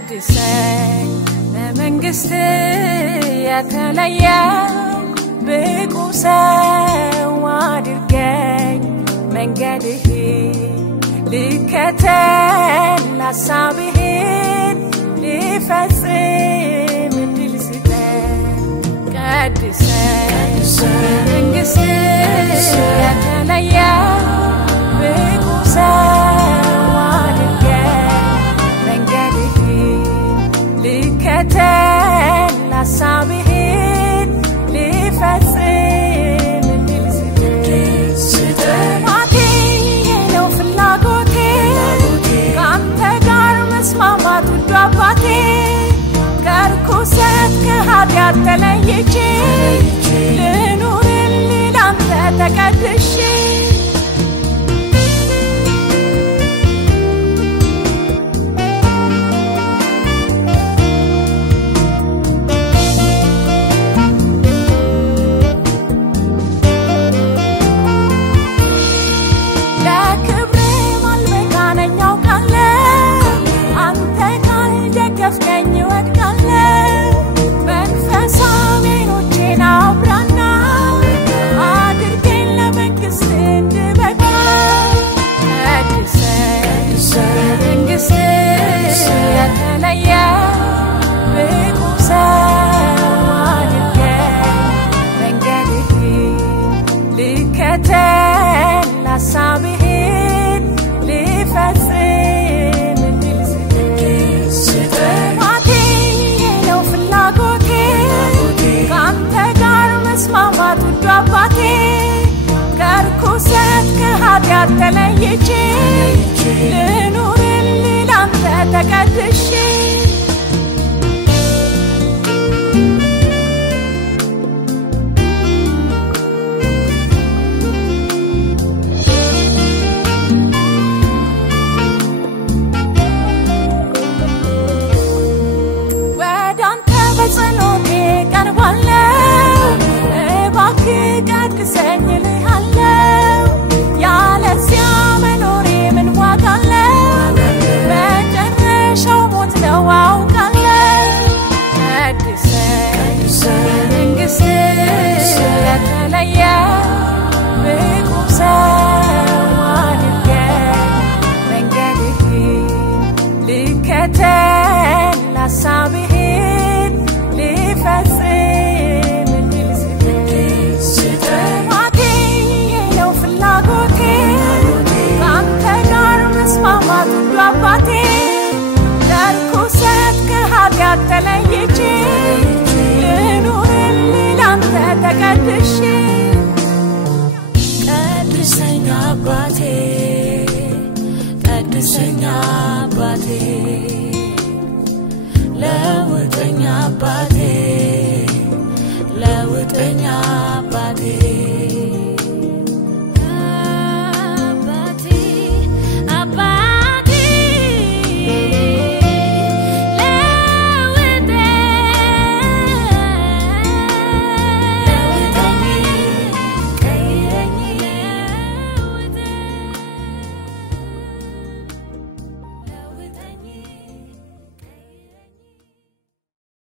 ቀድሰኝ ለመንግስት የተለየ ብቁ ሰው አድርገኝ መንገድህ ልከተል ሐሳብህን ልፈጽም እድል ስጠኝ ቀድሰኝ ለመንግስት የተለየ ብቁ ሰው አድርገኝ መንገድህ ልከተል ሐሳብህን ልፈጽም እድል ስጠኝ ነው ፍላጎቴ ካንተ ጋር መስማማት ውድ አባቴ ከርኩሰት ከኃጢአት ተለይቼ ልኑርልህ ላንተ ተቀድሼ ሐሳብህን ልፈጽም እድል ስጠኝ ነው ፍላጎቴ ካንተ ጋር መስማማት ውድ አባቴ ከርኩሰት ከኃጢአት ተለይቼ ልኑርልህ ላንተ ተቀድሼ ጸሎቴ ቀርባለሁ እባክህ ቀድሰኝ እልሃለሁ ያለዚያ መኖሬ ምን ዋጋ አለው መጨረሻው ሞት ነው አውቃለሁ ቀድሰኝ መንግሥት የተለየ ብቁ ሰው አድርገኝ መንገድህ ልከተል ሐሳብህን ልፈጽም እድል ስጠኝ ነው ፍላጎቴ ካንተ ጋር መስማማት ውድ አባቴ ከርኩሰት ከኃጢአት ተለይቼ ልኑርልህ ላንተ ተቀድሼ ቀድሰኝ አባቴ ቀድሰኝ አባቴ ለውጠኝ አባቴ